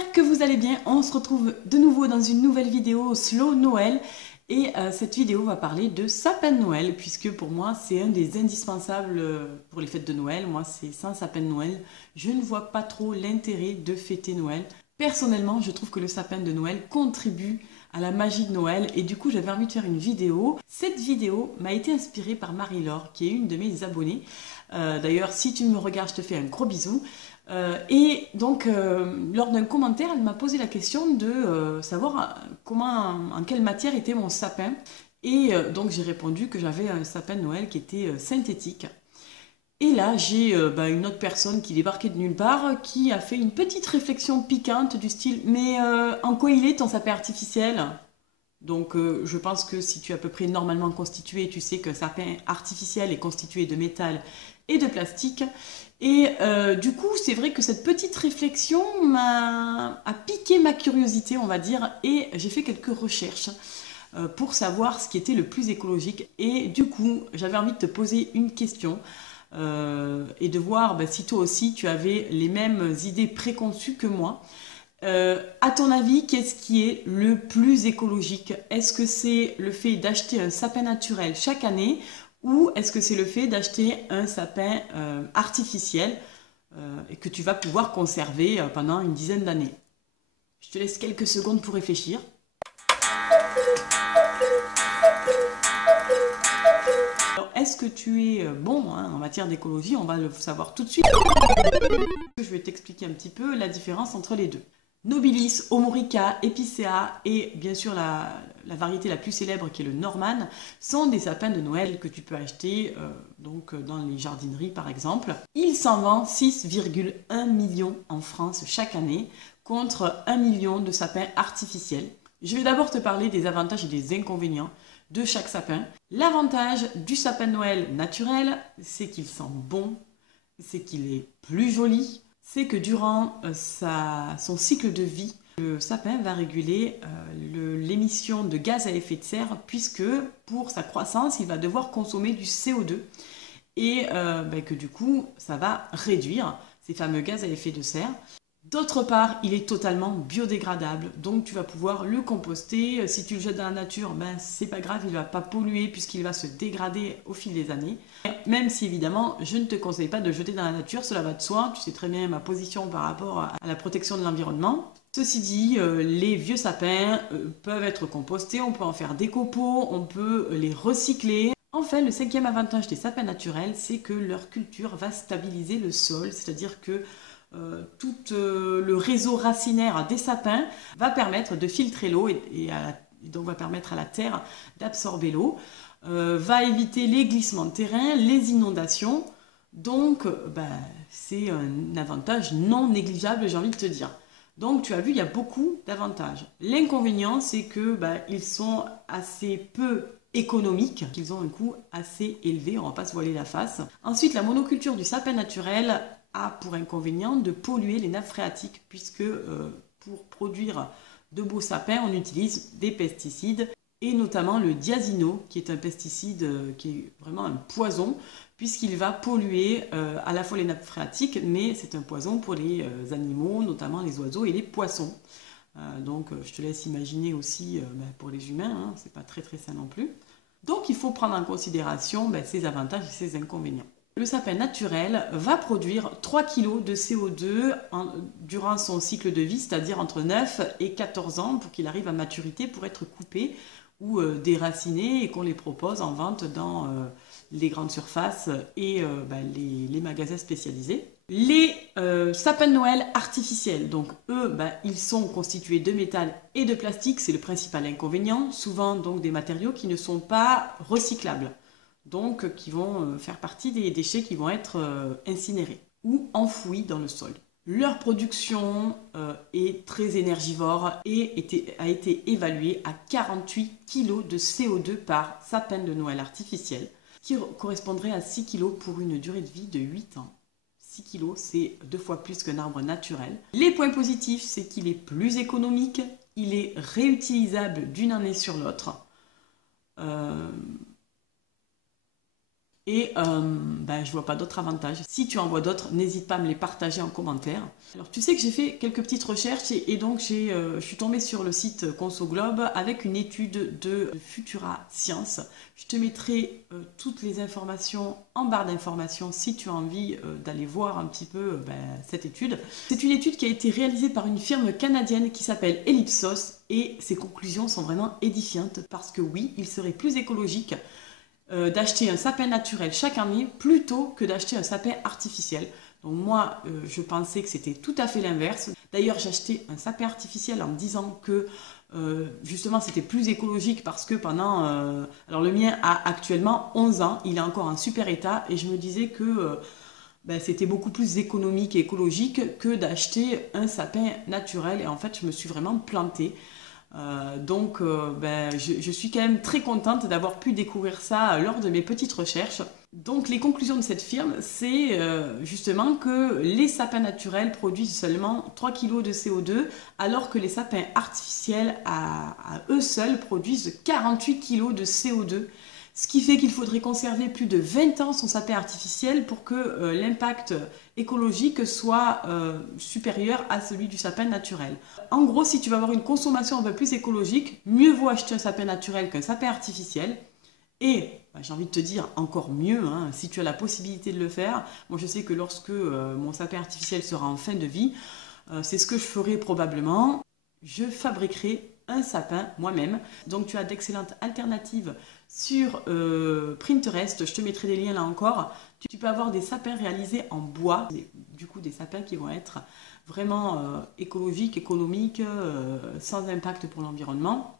j'espère que vous allez bien. On se retrouve de nouveau dans une nouvelle vidéo Slow Noël. Et cette vidéo va parler de sapin de Noël, puisque pour moi c'est un des indispensables pour les fêtes de Noël. Moi c'est sans sapin de Noël, je ne vois pas trop l'intérêt de fêter Noël. Personnellement, je trouve que le sapin de Noël contribue à la magie de Noël et du coup j'avais envie de faire une vidéo. Cette vidéo m'a été inspirée par Marie-Laure, qui est une de mes abonnées. D'ailleurs, si tu me regardes, je te fais un gros bisou. Et donc, lors d'un commentaire, elle m'a posé la question de savoir en quelle matière était mon sapin. Et donc, j'ai répondu que j'avais un sapin de Noël qui était synthétique. Et là, j'ai une autre personne qui débarquait de nulle part, qui a fait une petite réflexion piquante du style « Mais en quoi il est ton sapin artificiel ?» Donc, je pense que si tu es à peu près normalement constitué, tu sais qu'un sapin artificiel est constitué de métal et de plastique. Et du coup, c'est vrai que cette petite réflexion a piqué ma curiosité, on va dire, et j'ai fait quelques recherches pour savoir ce qui était le plus écologique. Et du coup, j'avais envie de te poser une question et de voir si toi aussi tu avais les mêmes idées préconçues que moi. À ton avis, qu'est-ce qui est le plus écologique? Est-ce que c'est le fait d'acheter un sapin naturel chaque année ou est-ce que c'est le fait d'acheter un sapin artificiel et que tu vas pouvoir conserver pendant une dizaine d'années? Je te laisse quelques secondes pour réfléchir. Alors, est-ce que tu es bon en matière d'écologie? On va le savoir tout de suite. Je vais t'expliquer un petit peu la différence entre les deux. Nobilis, Armorica, Epicea et bien sûr la variété la plus célèbre qui est le Norman sont des sapins de Noël que tu peux acheter dans les jardineries par exemple. Il s'en vend 6,1 millions en France chaque année contre 1 million de sapins artificiels. Je vais d'abord te parler des avantages et des inconvénients de chaque sapin. L'avantage du sapin de Noël naturel, c'est qu'il sent bon, c'est qu'il est plus joli. C'est que durant son cycle de vie, le sapin va réguler l'émission de gaz à effet de serre puisque pour sa croissance, il va devoir consommer du CO2 et que du coup, ça va réduire ces fameux gaz à effet de serre. D'autre part, il est totalement biodégradable, donc tu vas pouvoir le composter. Si tu le jettes dans la nature, c'est pas grave, il ne va pas polluer puisqu'il va se dégrader au fil des années. Même si évidemment, je ne te conseille pas de le jeter dans la nature, cela va de soi, tu sais très bien ma position par rapport à la protection de l'environnement. Ceci dit, les vieux sapins peuvent être compostés, on peut en faire des copeaux, on peut les recycler. Enfin, le cinquième avantage des sapins naturels, c'est que leur culture va stabiliser le sol, c'est-à-dire que tout le réseau racinaire des sapins va permettre de filtrer l'eau et donc va permettre à la terre d'absorber l'eau, va éviter les glissements de terrain, les inondations. Donc c'est un avantage non négligeable, j'ai envie de te dire. Donc tu as vu, il y a beaucoup d'avantages. L'inconvénient, c'est que ils sont assez peu économiques, qu'ils ont un coût assez élevé, on ne va pas se voiler la face. Ensuite, la monoculture du sapin naturel a pour inconvénient de polluer les nappes phréatiques puisque pour produire de beaux sapins, on utilise des pesticides et notamment le diazino qui est un pesticide qui est vraiment un poison puisqu'il va polluer à la fois les nappes phréatiques mais c'est un poison pour les animaux, notamment les oiseaux et les poissons. Donc je te laisse imaginer aussi pour les humains, c'est pas très sain non plus. Donc il faut prendre en considération ces avantages et ces inconvénients. Le sapin naturel va produire 3 kg de CO2 durant son cycle de vie, c'est-à-dire entre 9 et 14 ans pour qu'il arrive à maturité pour être coupé ou déraciné et qu'on les propose en vente dans les grandes surfaces et les magasins spécialisés. Les sapins de Noël artificiels, donc eux, ils sont constitués de métal et de plastique, c'est le principal inconvénient, souvent donc des matériaux qui ne sont pas recyclables. Donc qui vont faire partie des déchets qui vont être incinérés ou enfouis dans le sol. Leur production est très énergivore et a été évaluée à 48 kg de CO2 par sapin de Noël artificiel, qui correspondrait à 6 kg pour une durée de vie de 8 ans. 6 kg, c'est 2 fois plus qu'un arbre naturel. Les points positifs, c'est qu'il est plus économique, il est réutilisable d'une année sur l'autre. et je vois pas d'autres avantages. Si tu en vois d'autres, n'hésite pas à me les partager en commentaire. Alors tu sais que j'ai fait quelques petites recherches et donc je suis tombée sur le site Conso Globe avec une étude de Futura Science. Je te mettrai toutes les informations en barre d'informations si tu as envie d'aller voir un petit peu cette étude. C'est une étude qui a été réalisée par une firme canadienne qui s'appelle Ellipsos et ses conclusions sont vraiment édifiantes parce que oui, il serait plus écologique d'acheter un sapin naturel chaque année plutôt que d'acheter un sapin artificiel. Donc moi, je pensais que c'était tout à fait l'inverse. D'ailleurs, j'ai acheté un sapin artificiel en me disant que justement c'était plus écologique parce que pendant... alors le mien a actuellement 11 ans, il est encore en super état et je me disais que c'était beaucoup plus économique et écologique que d'acheter un sapin naturel et en fait je me suis vraiment plantée. Je suis quand même très contente d'avoir pu découvrir ça lors de mes petites recherches. Donc les conclusions de cette firme, c'est justement que les sapins naturels produisent seulement 3 kg de CO2 alors que les sapins artificiels à eux seuls produisent 48 kg de CO2. Ce qui fait qu'il faudrait conserver plus de 20 ans son sapin artificiel pour que l'impact écologique soit supérieur à celui du sapin naturel. En gros, si tu veux avoir une consommation un peu plus écologique, mieux vaut acheter un sapin naturel qu'un sapin artificiel. Et j'ai envie de te dire encore mieux, si tu as la possibilité de le faire. Moi, je sais que lorsque mon sapin artificiel sera en fin de vie, c'est ce que je ferai probablement. Je fabriquerai un sapin moi-même. Donc tu as d'excellentes alternatives sur Pinterest, je te mettrai des liens là encore. Tu peux avoir des sapins réalisés en bois, du coup des sapins qui vont être vraiment écologiques, économiques, sans impact pour l'environnement.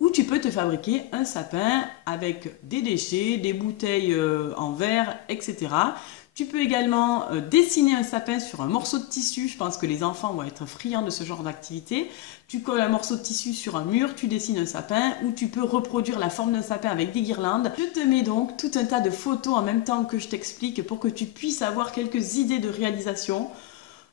Ou tu peux te fabriquer un sapin avec des déchets, des bouteilles en verre, etc. Tu peux également dessiner un sapin sur un morceau de tissu. Je pense que les enfants vont être friands de ce genre d'activité. Tu colles un morceau de tissu sur un mur, tu dessines un sapin ou tu peux reproduire la forme d'un sapin avec des guirlandes. Je te mets donc tout un tas de photos en même temps que je t'explique pour que tu puisses avoir quelques idées de réalisation.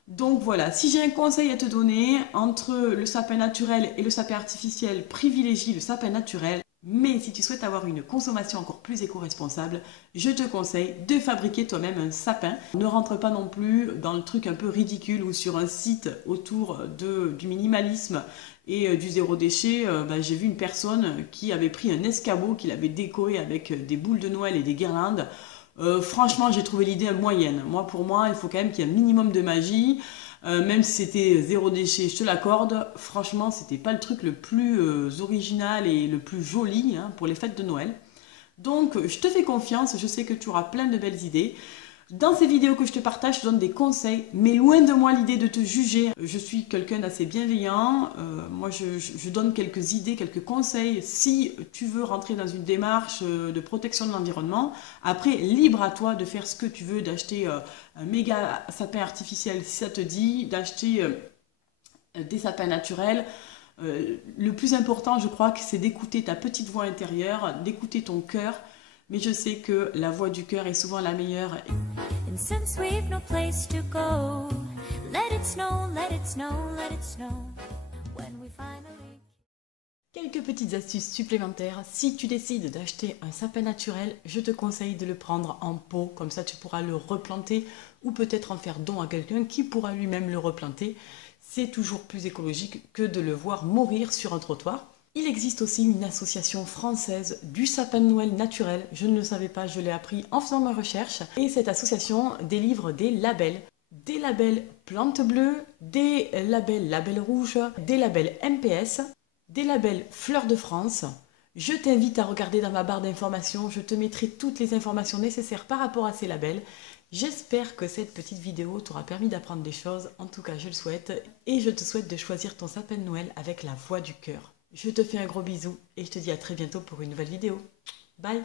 Donc voilà, si j'ai un conseil à te donner, entre le sapin naturel et le sapin artificiel, privilégie le sapin naturel. Mais si tu souhaites avoir une consommation encore plus éco-responsable, je te conseille de fabriquer toi-même un sapin. Ne rentre pas non plus dans le truc un peu ridicule ou sur un site autour du minimalisme et du zéro déchet. J'ai vu une personne qui avait pris un escabeau qu'il avait décoré avec des boules de Noël et des guirlandes. Franchement, j'ai trouvé l'idée moyenne. Pour moi, il faut quand même qu'il y ait un minimum de magie. Même si c'était zéro déchet, je te l'accorde. Franchement, c'était pas le truc le plus original et le plus joli pour les fêtes de Noël. Donc, je te fais confiance. Je sais que tu auras plein de belles idées. Dans ces vidéos que je te partage, je te donne des conseils, mais loin de moi l'idée de te juger. Je suis quelqu'un d'assez bienveillant. Moi, je donne quelques idées, quelques conseils. Si tu veux rentrer dans une démarche de protection de l'environnement, après, libre à toi de faire ce que tu veux, d'acheter un méga sapin artificiel si ça te dit, d'acheter des sapins naturels. Le plus important, je crois, c'est d'écouter ta petite voix intérieure, d'écouter ton cœur. Mais je sais que la voix du cœur est souvent la meilleure. And since we've no place to go, let it snow, let it snow, let it snow, when we finally... Quelques petites astuces supplémentaires. Si tu décides d'acheter un sapin naturel, je te conseille de le prendre en pot. Comme ça, tu pourras le replanter ou peut-être en faire don à quelqu'un qui pourra lui-même le replanter. C'est toujours plus écologique que de le voir mourir sur un trottoir. Il existe aussi une association française du sapin de Noël naturel. Je ne le savais pas, je l'ai appris en faisant ma recherche. Et cette association délivre des labels. Des labels Plante Bleue, des labels Label Rouge, des labels MPS, des labels Fleurs de France. Je t'invite à regarder dans ma barre d'informations. Je te mettrai toutes les informations nécessaires par rapport à ces labels. J'espère que cette petite vidéo t'aura permis d'apprendre des choses. En tout cas, je le souhaite. Et je te souhaite de choisir ton sapin de Noël avec la voix du cœur. Je te fais un gros bisou et je te dis à très bientôt pour une nouvelle vidéo. Bye!